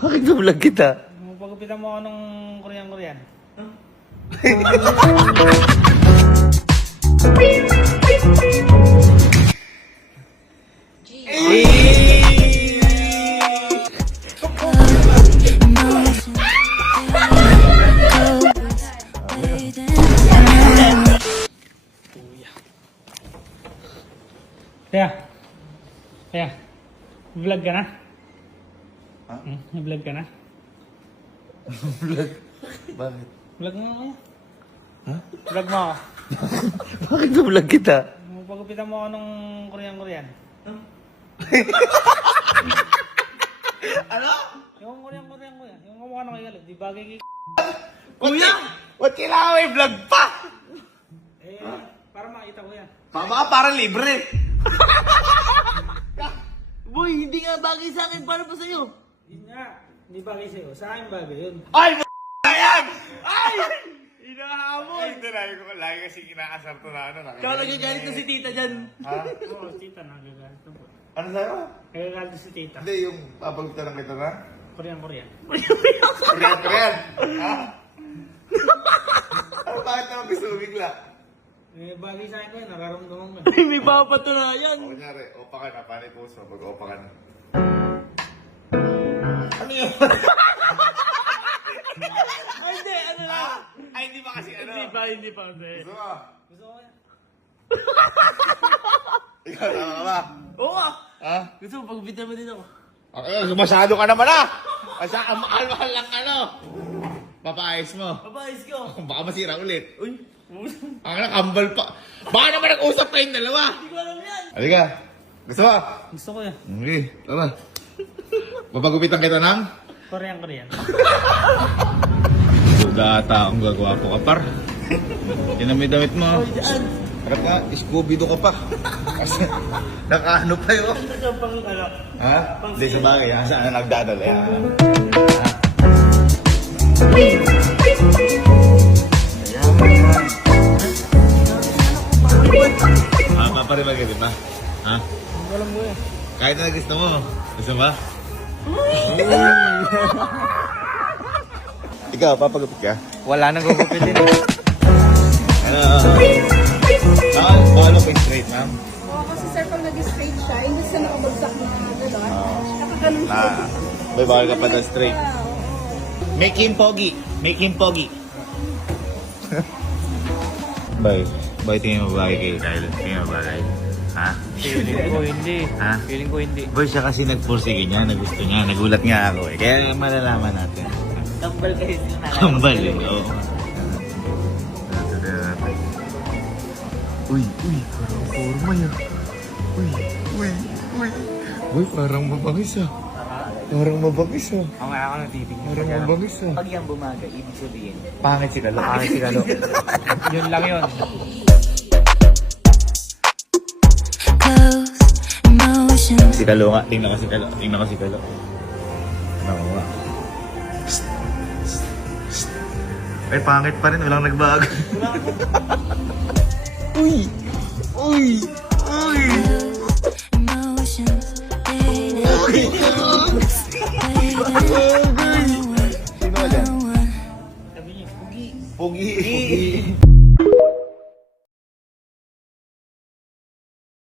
Bakit vlog kita? Pagupitan mo ako ng Korean. Kaya, vlog ka na? Ha? Vlog ka na? Vlog? Bakit? Vlog mo ako. Ha? Vlog mo ako. Bakit vlog kita? Pagupitan mo ako ng Korean. Ano? Yung Korean ko yan. Yung kumukha ng kagalit. Di bagay kay Kuya! Ba't kailangan may vlog pa? para makita ko yan. Baka para libre. Boy, hindi nga bagay sa akin. Paano pa sa'yo? Yun nga. Hindi bagay sa'yo. Sa akin bagay yun. Ay! Ayan! Ay! Inahamon! Ay, lagi kasi kinaasar to na ano. Kaya nagagalit na si tita dyan. Ha? Oo, tita. Nagagalit na po. Ano sa'yo? Nagagalit si tita. Hindi, yung papagutan ng kita na? Korean. Korean! Ha? Ano bakit naman gusto mo bigla? Bagay sa akin ko yun. Nararamdaman ko. May papatunayan. O kunyari, opa ka na, panay puso, mag-opa ka na. Ano yun? Ay, hindi. Ano lang? Ay, hindi ba kasi ano? Hindi pa. Gusto mo? Gusto ko yan. Ikaw, tama ka ba? Oo nga. Ha? Gusto mo, pagbitan mo din ako. Masyado ka naman ah! Mahal lang ano! Papaayos mo. Pabayos ko. Baka masira ulit. Uy. Ang nakambal pa. Baka naman nag-usap kayong dalawa. Hindi ko alam yan. Halika. Gusto mo? Gusto ko yan. Okay, tama. Papagupitan kita ng? Korean. Data ang gagawa ko ka par. Yan ang may damit mo. Ay, dyan. Harap ka, Scooby-Doo ka pa. Kasi nakaano pa yun. Ito pang ano. Ha? Hindi sa bagay, ha? Saan na nagdadala? Ha? Paparimagay, di ba? Ha? Alam mo yan. Kahit na gusto mo. Gusto ba? Ikaw, papagupit ka? Wala nang gugupit din eh. Ano? Bawal pa straight, ma'am? Oo, kasi sir, pag nag-straight siya, hindi siya nakabagsak na gano'n. Nakaganon siya. May bawal ka pa na straight. Make him pogi. Bay, tingin mo bagay kay Kyle? Tingin mo bagay? Ha? Feeling ko hindi. Ha? Feeling ko hindi. Boy, siya kasi nagpursige niya, nagusto niya, nagulat nga ako eh. Kaya malalaman natin. Kambal kasi sila na. Kambal eh, oo. Uy, parang forma yan. Uy. Uy, parang mabangis ah. Parang mabangis ah. Ako nga ako natitigil. Parang mabangis ah. Pag yan bumaga, ibig sabihin. Pangit si Kalo. Pangit si Kalo. Yun lang yun. Si Kalo nga. Tingnan ko si Kalo. Ano nga. Ay, pangit pa rin. Walang nagbago. Uy!